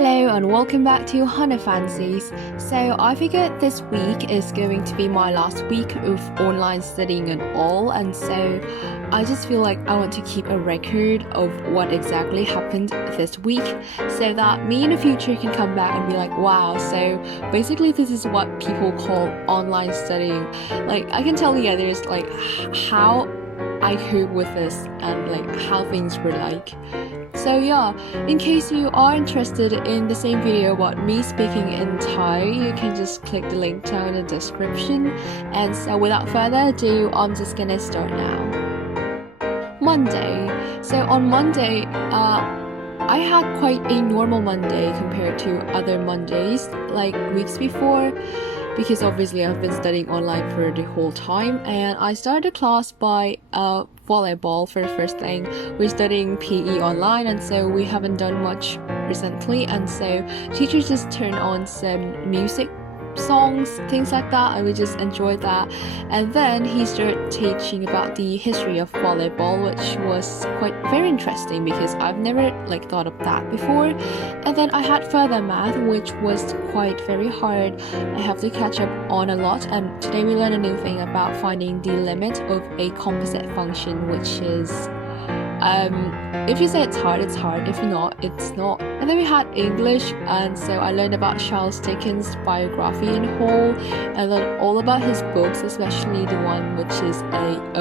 Hello and welcome back to Hana Fancies. So I figured this week is going to be my last week of online studying and all, and so I just feel like I want to keep a record of what exactly happened this week so that me in the future can come back and be like, wow, so basically this is what people call online studying. Like I can tell the others like how I cope with this and like how things were like. So yeah, in case you are interested in the same video about me speaking in Thai, you can just click the link down in the description. And so without further ado, I'm just gonna start now. Monday. So on Monday, I had quite a normal Monday compared to other Mondays like weeks before, because obviously I've been studying online for the whole time, and I started class by volleyball for the first thing. We're studying PE online, and so we haven't done much recently, and so teachers just turned on some music songs, things like that, and we just enjoyed that. And then he started teaching about the history of volleyball, which was quite very interesting because I've never like thought of that before. And then I had further math, which was quite very hard. I have to catch up on a lot, and today we learned a new thing about finding the limit of a composite function, which is if you say it's hard, it's hard. If not, it's not. And then we had English, and so I learned about Charles Dickens' biography in whole. I learned all about his books, especially the one which is a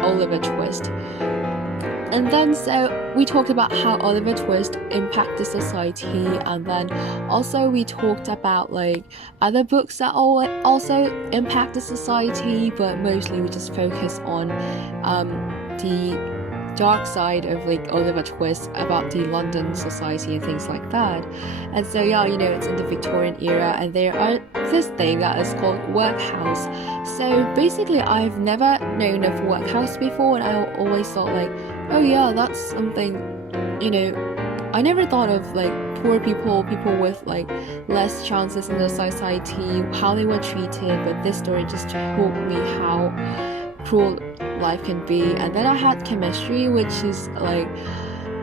Oliver Twist. And then so we talked about how Oliver Twist impacted society, and then also we talked about like other books that also impact the society, but mostly we just focus on the dark side of like Oliver Twist about the London society and things like that. And so yeah, you know, it's in the Victorian era, and there are this thing that is called workhouse. So basically I've never known of workhouse before, and I always thought like, oh yeah, that's something, you know, I never thought of like poor people with like less chances in the society, how they were treated, but this story just told me how cruel life can be. And then I had chemistry, which is like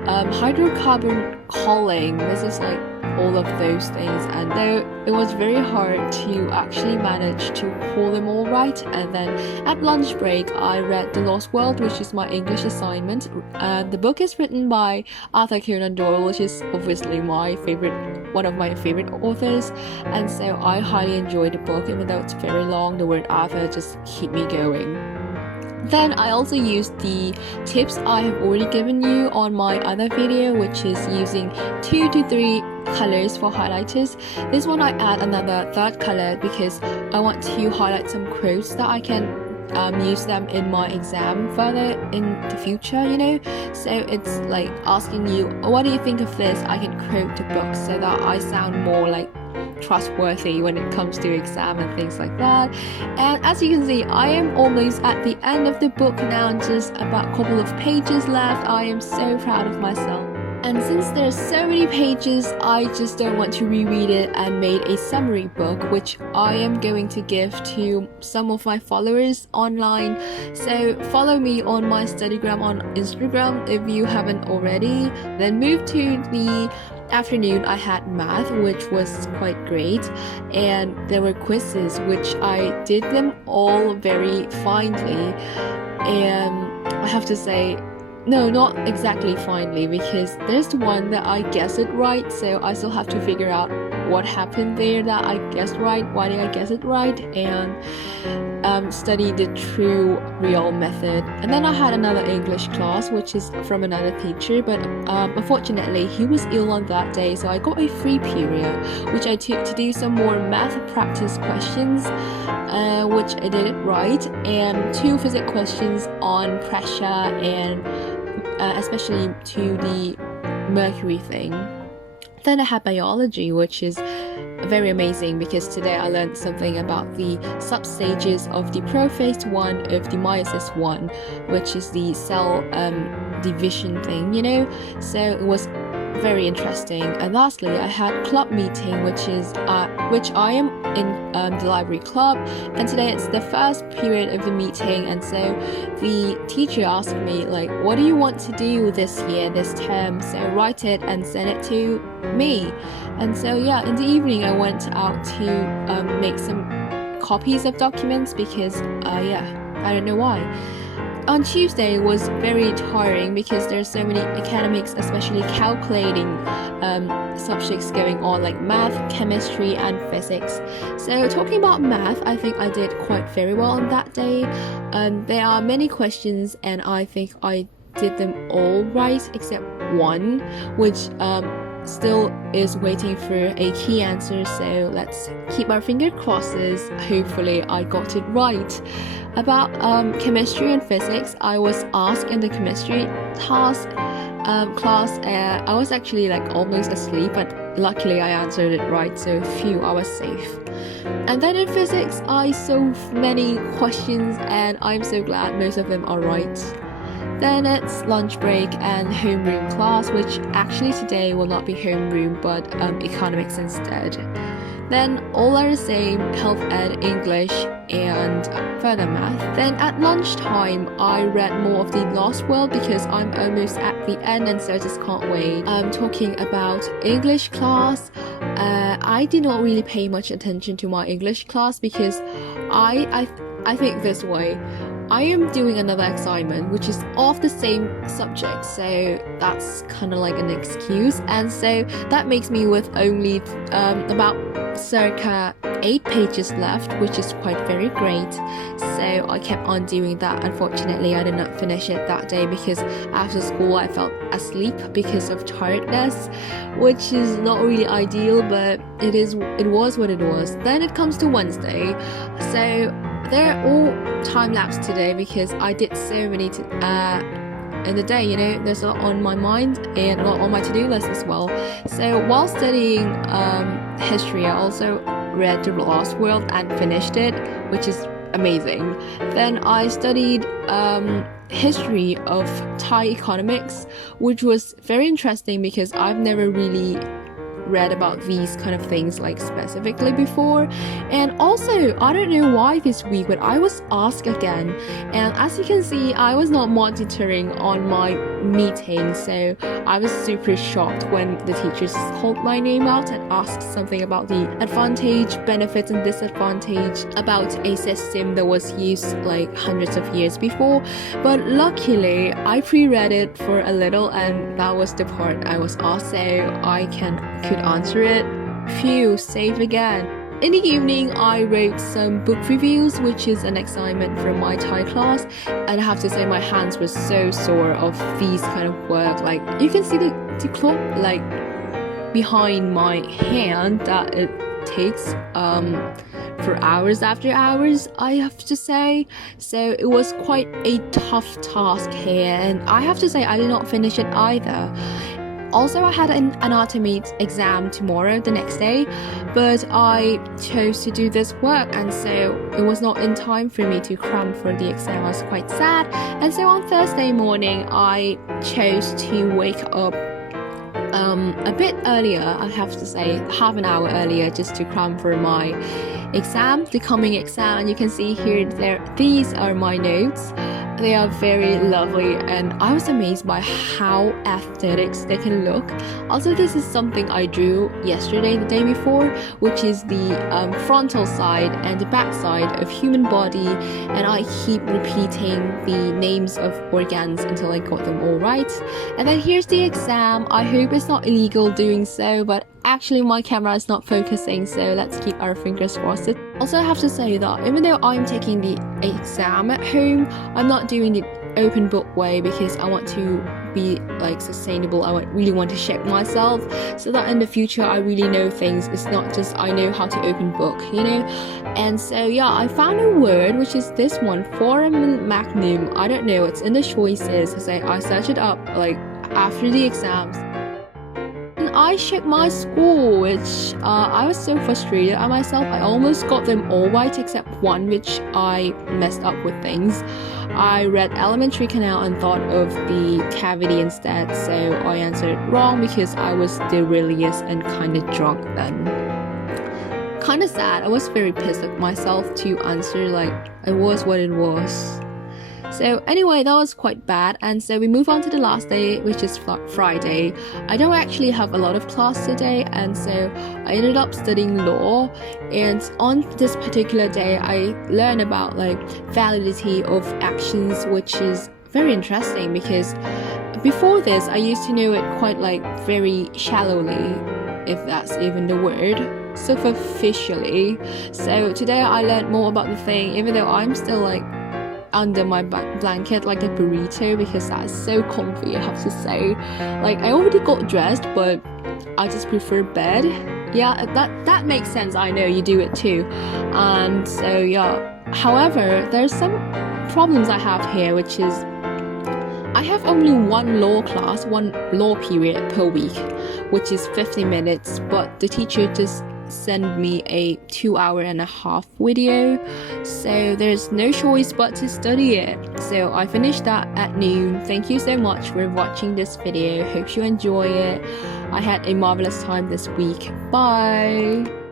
hydrocarbon calling. This is like all of those things, and though it was very hard to actually manage to call them all right. And then at lunch break I read The Lost World, which is my English assignment. The book is written by Arthur Conan Doyle, which is obviously one of my favorite authors, and so I highly enjoyed the book. Even though it's very long, the word Arthur just keep me going. Then I also used the tips I have already given you on my other video, which is using 2 to 3 colors for highlighters. This one I add another third color because I want to highlight some quotes that I can use them in my exam further in the future, you know. So it's like asking you, what do you think of this? I can quote the book so that I sound more like trustworthy when it comes to exam and things like that. And as you can see, I am almost at the end of the book now, just about a couple of pages left. I am so proud of myself. And since there's so many pages, I just don't want to reread it and made a summary book, which I am going to give to some of my followers online. So follow me on my Studygram on Instagram if you haven't already. Then move to the afternoon. I had math, which was quite great, and there were quizzes, which I did them all very finely. And I have to say, no, not exactly finally, because there's one that I guessed it right, so I still have to figure out what happened there that I guessed right, why did I guess it right, and study the true real method. And then I had another English class, which is from another teacher, but unfortunately he was ill on that day, so I got a free period, which I took to do some more math practice questions, which I did it right, and 2 physics questions on pressure and especially to the mercury thing. Then I had biology, which is very amazing because today I learned something about the substages of the prophase 1 of the meiosis 1, which is the cell division thing, you know. So it was very interesting. And lastly, I had club meeting, which I am in the library club, and today it's the first period of the meeting, and so the teacher asked me like, what do you want to do this year, this term? So write it and send it to me. And so yeah, in the evening I went out to make some copies of documents because I don't know why. On Tuesday was very tiring because there's so many academics, especially calculating subjects going on like math, chemistry and physics. So talking about math, I think I did quite very well on that day. There are many questions and I think I did them all right except one, which still is waiting for a key answer, so let's keep our finger crosses. Hopefully I got it right. About chemistry and physics, I was asked in the chemistry class, I was actually like almost asleep, but luckily I answered it right, so phew, I was safe. And then in physics, I saw many questions and I'm so glad most of them are right. Then it's lunch break and homeroom class, which actually today will not be homeroom but economics instead. Then all are the same, health ed, English and further math. Then at lunchtime I read more of the Lost World because I'm almost at the end and so I just can't wait. Talking about English class, I did not really pay much attention to my English class because I think this way. I am doing another assignment which is of the same subject, so that's kind of like an excuse, and so that makes me with only about circa 8 pages left, which is quite very great. So I kept on doing that. Unfortunately I did not finish it that day because after school I felt asleep because of tiredness, which is not really ideal, but it was what it was. Then it comes to Wednesday, so they're all time-lapse today because I did so many in the day, you know, there's a lot on my mind and a lot on my to-do list as well. So while studying history, I also read The Lost World and finished it, which is amazing. Then I studied history of Thai economics, which was very interesting because I've never really read about these kind of things like specifically before. And also I don't know why this week, but I was asked again, and as you can see I was not monitoring on my meeting, so I was super shocked when the teachers called my name out and asked something about the advantage, benefits and disadvantage about a system that was used like hundreds of years before. But luckily I pre-read it for a little and that was the part I was asked, so I could answer it. Phew, safe again. In the evening, I wrote some book reviews, which is an assignment from my Thai class, and I have to say my hands were so sore of these kind of work. Like you can see the clock like behind my hand that it takes for hours after hours, I have to say. So it was quite a tough task here, and I have to say I did not finish it either. Also, I had an anatomy exam tomorrow, the next day, but I chose to do this work, and so it was not in time for me to cram for the exam. I was quite sad, and so on Thursday morning I chose to wake up a bit earlier, I have to say half an hour earlier, just to cram for my exam, the coming exam. And you can see here, these are my notes. They are very lovely and I was amazed by how aesthetic they can look. Also, this is something I drew yesterday, the day before, which is the frontal side and the back side of human body, and I keep repeating the names of organs until I got them all right. And then here's the exam. I hope it's not illegal doing so, but actually my camera is not focusing, so let's keep our fingers crossed. Also, I have to say that even though I'm taking the exam at home, I'm not doing the open book way because I want to be like sustainable. I really want to shape myself so that in the future I really know things. It's not just I know how to open book, you know. And so yeah, I found a word which is this one, foramen magnum. I don't know, it's in the choices. So I searched it up like after the exams. then I checked my score, which I was so frustrated at myself. I almost got them all right except one, which I messed up with things. I read elementary canal and thought of the cavity instead, so I answered wrong because I was delirious and kinda drunk then. Kinda sad. I was very pissed at myself to answer like it was what it was. So anyway, that was quite bad, and so we move on to the last day, which is Friday. I don't actually have a lot of class today, and so I ended up studying law. And on this particular day, I learned about like validity of actions, which is very interesting because before this, I used to know it quite like very shallowly, if that's even the word, superficially. So today I learned more about the thing, even though I'm still like under my blanket like a burrito because that's so comfy, I have to say. Like I already got dressed, but I just prefer bed. Yeah, that makes sense. I know you do it too. And so yeah, however, there's some problems I have here, which is I have only one law class, one law period per week, which is 50 minutes, but the teacher just send me a 2.5-hour video, so there's no choice but to study it. So I finished that at noon. Thank you so much for watching this video. Hope you enjoy it. I had a marvelous time this week. Bye.